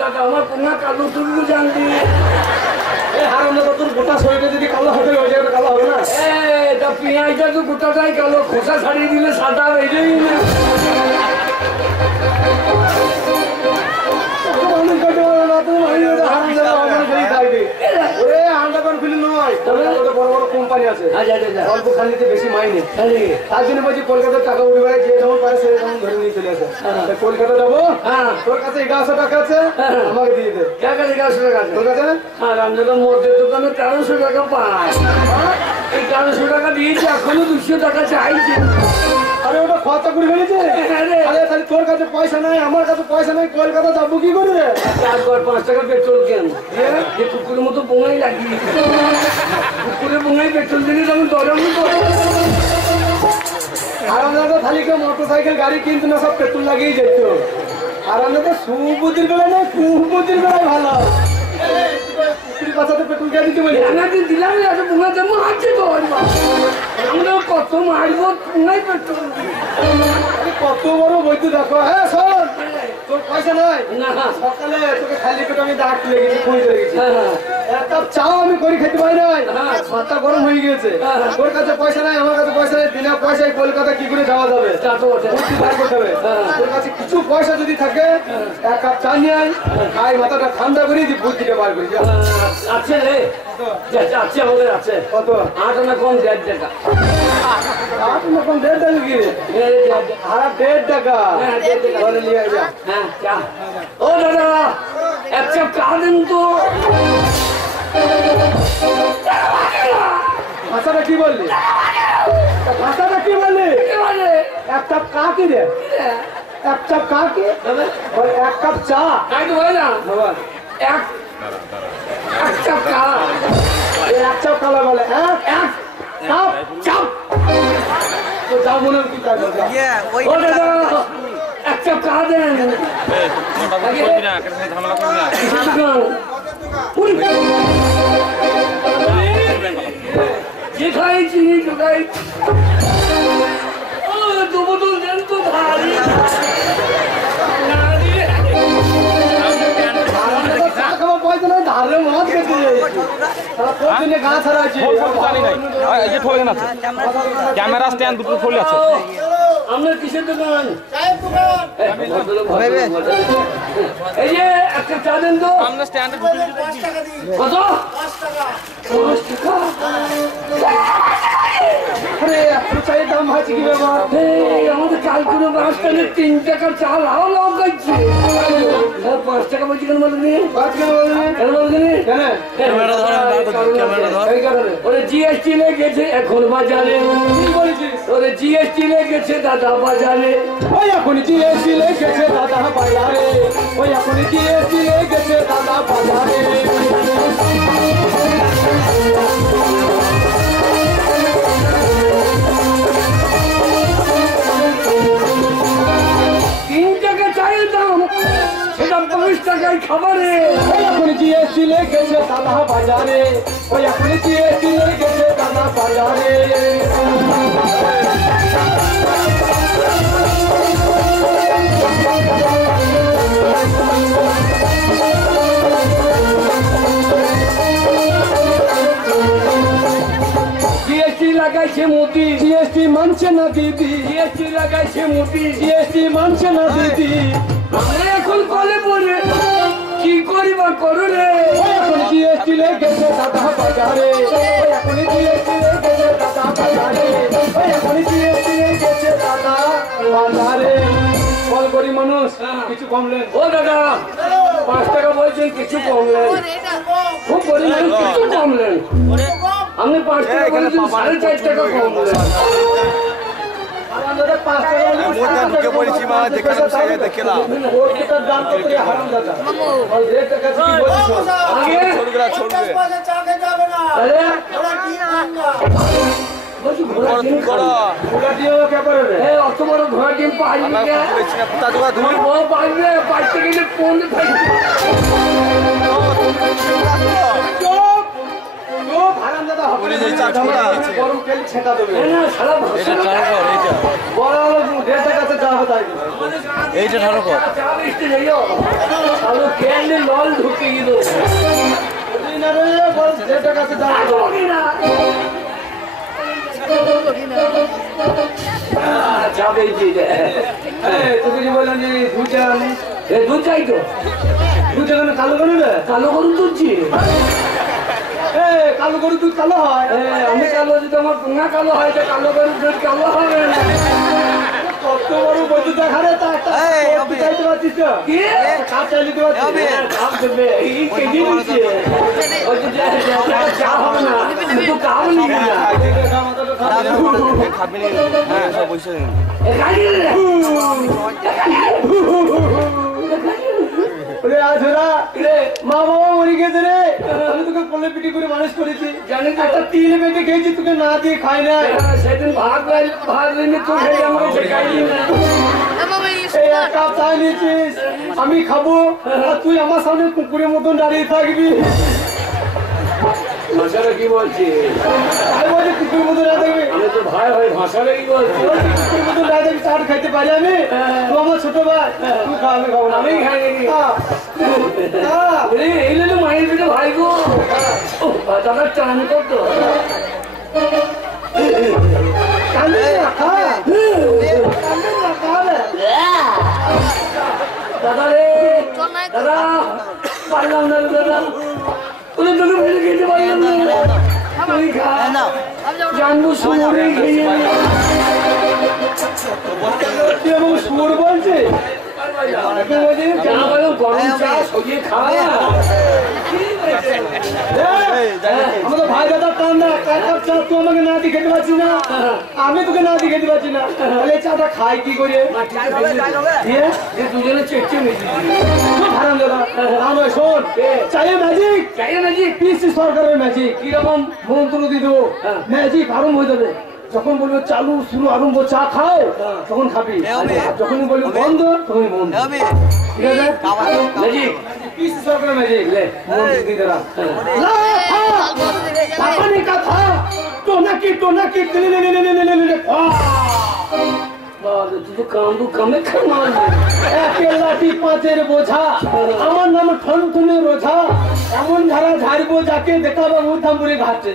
দাদা আমার পোঙা কালো তুলু জানবি হারামদাদা তোর গোটা শরীরে যদি কালো হবে ওই জায়গাটা কালো হবে না পেঁয়াজটা তো গোটাটাই কালো খোসা ছাড়িয়ে দিলে সাদা বেজেই না কোম্পানি আছে অল্প খানিতে বেশি মাইনে তার জন্য বলছি কলকাতার টাকা উঠে বেড়ায় যে যেমন পারে সে যেমন ধরে নিয়ে চলে আসে কলকাতা যাবো তোর কাছে 1100 টাকা আছে আমাকে দিয়ে দে 1100 টাকা আছে তোর কাছে আর রামদাদা মদের দোকানে 1300 টাকা পায় এই 1300 টাকা দিয়েছি এখনো 200 টাকা চাইছে আরে ওটা খরচা করে ফেলেছে আরে তাহলে তোর কাছে পয়সা নাই আমার কাছে পয়সা নাই কলকাতা যাবো কি করে 5 টাকা পেট্রোল কেন যে কুকুরের মতো বোঙাই লাগিয়ে কুকুরের বোঙাই পেট্রোল দিলে তখন দরম আর আমরা তো খালি কেউ মোটর সাইকেল গাড়ি কিনতো না সব পেট্রোল লাগিয়ে যেত আর আমরা তো সুবুদ্ধির বেলা না কুবুদ্ধির বেলায় ভালো বাচ্চাদের পেট্রোল খেয়ে দিতে বলি দিলাম বোঙা জন্ম আছে তো আমরা কত মারবো বোঙাই পেট্রোল কত বড় বৈদ্য দেখো হ্যাঁ শোন তোর পয়সা নাই সকালে তোকে খালি পেটে আমি দাঁড় তুলে গেছি খুঁজে গেছি এক কাপ চাও আমি করে খেতে পারি নাই মাথা গরম হয়ে গিয়েছে তোর কাছে পয়সা নাই আমার কাছে পয়সা নাই বিনা পয়সায় কলকাতা কি করে যাওয়া যাবে তোর কাছে কিছু পয়সা যদি থাকে এক কাপ চা নিয়ে আয় খাই মাথাটা ঠান্ডা করে দি বুদ্ধিটা বার করি আছে রে আছে আমাদের আছে কত 8 আনা কম 1.5 টাকা 8 আনা কম 1.5 টাকা কি রে আর 1.5 টাকা বলে নিয়ে যা হ্যাঁ চা ও দাদা এক কাপ চা দেন তো ভাষাটা কি বললি ভাষাটা কি বললি এক কাপ চা কি রে এক কাপ চা কি এক কাপ চা তাই তো হয় না এক কাপ চা এক কাপ কালা বলে এক কাপ চাপ তো যা মনে কি কাজ ও দাদা এক কাপ চা দেন যে খাই চিনি ঢুকাই দু বোতল দেন তো ভাই ক্যামেরা স্ট্যান্ড দুটো খোলা আছে আপনার কিসের দোকান এই যে একটা চা দেন তো আমরা স্ট্যান্ডে কত 5 টাকা দাম হয়েছে কি ব্যাপার আমাদের কালকুনো 5 টাকা 3 টাকার চা লাও লাও খাইছে 5 টাকা বলছি কেন বলবি কেন বলবি ওরে জিএসটি লেগেছে এখন বাজারে ওরে জিএসটি লেগেছে দাদা বাজারে ওই এখন জিএসটি লেগেছে দাদা বাজারে ওই এখন জিএসটি লেগেছে দাদা বাজারে সেটা 5 টাকায় খাবারে এখন জিএসটি লেগেছে দাদা বাজারে ওই এখন জিএসটি লেগেছে দাদা বাজারে জিএসটি লাগাইছে মোদি জিএসটি মানছে না দিদি জিএসটি লাগাইছে মোদি জিএসটি মানছে না দিদি আমরা এখন কলে পড়ে কি করিবা করো রে এখন জিএসটি লেগেছে দাদা বাজারে এখন জিএসটি লেগেছে দাদা বাজারে এখন জিএসটি লেগেছে দাদা বাজারে কল করি মানুষ কিছু কমলেন ও দাদা 5 টাকা বলছেন কিছু কমলেন খুব পরিমাণ কিছু কমলেন আপনি 5 টাকা বলছেন 4.5 টাকা কমলেন আমাদের 5 টাকা ঢুকে পড়েছি মা দেখালাম সে দেখলাম ওটার দাম কত রে হারামজাদা আর 1.5 টাকা কি বলছো আগে ছোটরা ছোটবে আরে ঘোড়া দিও কে পারে রে এই অত বড় ঘোড়া ডিম পাইনি আমরা কে বলেছি না পুতা জোড়া ধুই ও পাইবে পাইতে গেলে কোন থাকবে হারামজাদা বলে যাই চা ছোড়া গরম তেল ছেঁকা দেবে না সারা ভাষা এটা ঠাড়ো কর এইটা বড় 1.5 টাকা তে যা হবে তাই এইটা ঠাড়ো কর চা বেচতে যাইও আলো কে পেয়ে দেবো না রে বল যেটা কাছে দাঁড়াবো যাবে তোকে যে বললাম যে দুধ চাই তো দুধ এখানে কালো করে রে কালো গরু তুলছি কালো গরু দুধ কালো হয় আমি কালো যদি আমার পুঙ্গা কালো হয় তো কালো গরুর দুধ কালো হবে না কত বড় বৈদ্যুৎ দেখারে তা একটা চাইতে পারছিস তো কি কাপ চাই নিতে পারছিস কাপ দেবে এই কেজি দিচ্ছে ওই যে চা হবে না কিন্তু কাপ নিবি না খাবি নি হ্যাঁ সব বসে ওরে আজরা মা বাবা মরে গেছে রে আমি তোকে কোলে পিটি করে মানুষ করেছি জানি তো একটা তিল বেটে খেয়েছি তোকে না দিয়ে খাই না সেদিন ভাত লেনে তো খেয়ে আমাকে শেখাইলি না এই এক কাপ চা নিয়েছিস আমি খাবো আর তুই আমার সামনে কুকুরের মতন দাঁড়িয়ে থাকবি ভাষাটা কি বলছি আমি বলছি কুকুরের মতন দাঁড়িয়ে থাকবি আমি তো ভাই ভাই ভাষাটা কি বলছি কুকুরের মতন দাঁড়িয়ে থাকবি চাট খাইতে পারি আমি তুই আমার ছোট ভাই তুই খা আমি খাবো না আমি খাই নাকি খা। এই তো মায়ের পিঠে ভাই গো দাদা চান করতো কান্দে না, খা। কান্দে না, খা রে। দাদা রে দাদা পারলাম না রে দাদা তোকে তোকে ফেলে খেতে পারলাম না তুই খা জানবো শুনে খেয়ে তুই আমাকে শুয়োর বলছে গরম চা সরিয়ে খা আমাদের ভাই দাদা টান না কাপ চা তুই আমাকে না দিয়ে খেতে পারছিস না আমি তোকে না দিয়ে খেতে পারছি না তাহলে চাটা খাই কি করে দিয়ে দুজনে চেকচে মেজি হারাম দাদা আমার শোন চাইয়ে ম্যাজিক চাইয়ে ম্যাজিক পিসি সরকারের ম্যাজিক কিরকম মন্ত্র দিয়ে দেবো ম্যাজিক আরম্ভ হয়ে যাবে যখন বলবো চালু শুরু আরম্ভ চা খাও তখন খাবি যখনই বলবো বন্ধ তখনই বন্ধ ঠিক আছে ম্যাজিক পিসি সরকারের ম্যাজিক লে মন্ত্র দিয়ে দেরা পানি কথা তো নাকি তুই তো কান্দু কামে খামার একের লাঠি পাঁচের বোঝা আমার নাম ঠনঠনে রোঝা এমন ধারা ঝাড়বো যাকে দেখাবো মুথামপুরে ঘাটে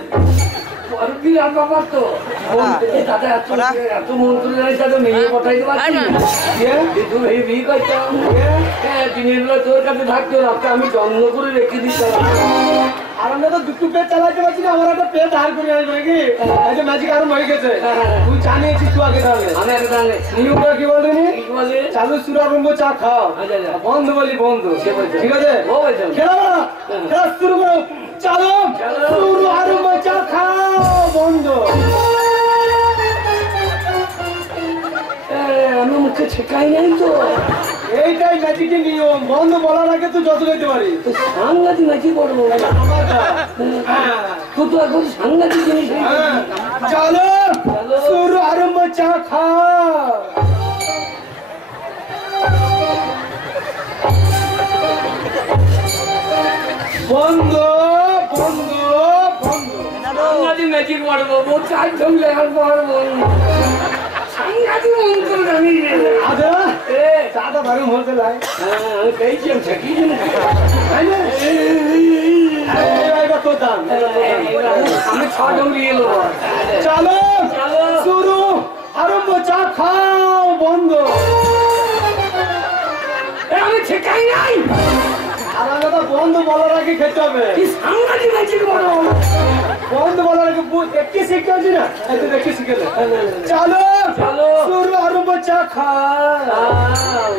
আর কি আর বাবা তো দাদা এত মন্ত্রী জানিস তো মেয়ে পাঠাইতে পারছি তুই এই বিয়ে করতাম হ্যাঁ দিনের বেলা তোর কাছে থাকতো রাতটা আমি যত্ন করে রেখে দিতাম আর আমরা তো দুটো পেট চালাতে পারছি না আমার একটা পেট ধার করে আসবে নাকি এই যে ম্যাজিক আরম্ভ হয়ে গেছে তুই জানিয়েছিস তুই আগে তাহলে আমি আগে জানি নিয়মটা কি বলবি কি বলে চালু শুরু আরম্ভ চা খাও বন্ধ বলি বন্ধ ঠিক আছে ও বলছে খেলা না খেলা শুরু করো চালু শুরু আরম্ভ চা খাও বন্ধ আমি মুখে ছেকাই নাই তো এইটাই ম্যাজিকের নিয়ম বন্ধ বলার আগে তুই যত যেতে পারি সাংঘাতিক নাকি করবো তুই তো এখন সাংঘাতিক জিনিস চলো শুরু আরম্ভ চা খাও বন্ধ বন্ধ বন্ধ সাংঘাতিক ম্যাজিক করবো মোট 4 জন লেখার পর সাংঘাতিক মন্ত্র জানি আদা চাটা দারুণ হতে লাগে আমি পেয়েছি আমি ঠেকিয়েছি এইবার তোর দাম আমি 6 জন দিয়ে এলো চলো শুরু আরম্ভ চা খাও বন্ধ আমি ঠেকাই নাই আলাদা বন্ধ বলার আগে খেতে হবে কি সাংঘাতিক ম্যাজিক করবো বন্ধ বলার আগে দেখতে শিখতে হচ্ছে না এই তো দেখতে শিখেলে চলো শুরু আরম্ভ চা খাও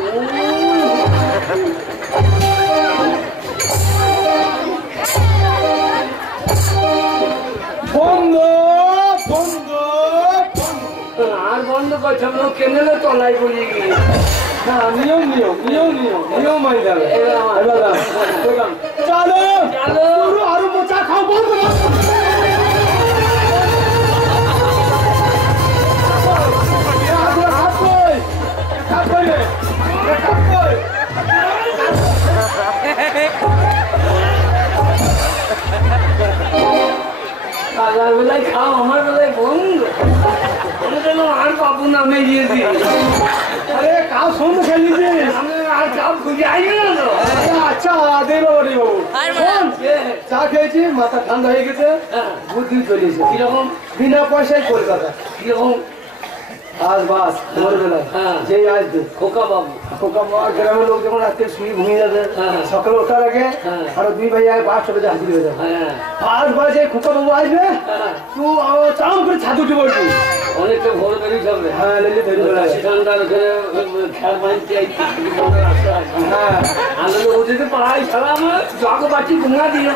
বন্ধ বন্ধ আর বন্ধ করছে আমরা কেনেলে তলায় বলি গিয়ে নিয়ম নিয়ম নিয়ম নিয়ম নিয়ম মানি যাবে চলো শুরু আরম্ভ চা খাও বন্ধ কালার বেলায় খাও আমার বেলায় বন্ধ আমি যেন আর পাবো না আমি দিয়েছি আরে কাউ সন্ধ্যা খেয়ে নিয়েছিস আমি আর চাপ খুঁজে আসবে না তো আচ্ছা দেব বাবু শোন, চা খেয়েছি মাথা ঠান্ডা হয়ে গেছে বুদ্ধি চলেছে কিরকম বিনা পয়সায় কলকাতা কিরকম আজ বাস ভোরবেলা হ্যাঁ। যেই আসবে খোকা বাবু খোকা বাবা গ্রামের লোক যখন রাত্রে শুয়ে ঘুমিয়ে যাবে হ্যাঁ। সকালে ওঠার আগে হ্যাঁ। আরো দুই ভাই আগে বাস চলে হাজির হয়ে যাবে হ্যাঁ 5 বাজে খোকা বাবু আসবে হ্যাঁ। তুই চাম করে ছাদ উঠে পড়বি অনেকটা ভোর বেরিয়ে যাবে হ্যাঁ লেলি দেরি হয়ে যাবে। ঠান্ডার ওখানে খেয়াল মানতে হ্যাঁ আনন্দ বুঝতে পাড়াই ছাড়া আমার জগ বাটি ঘুমা দিয়ে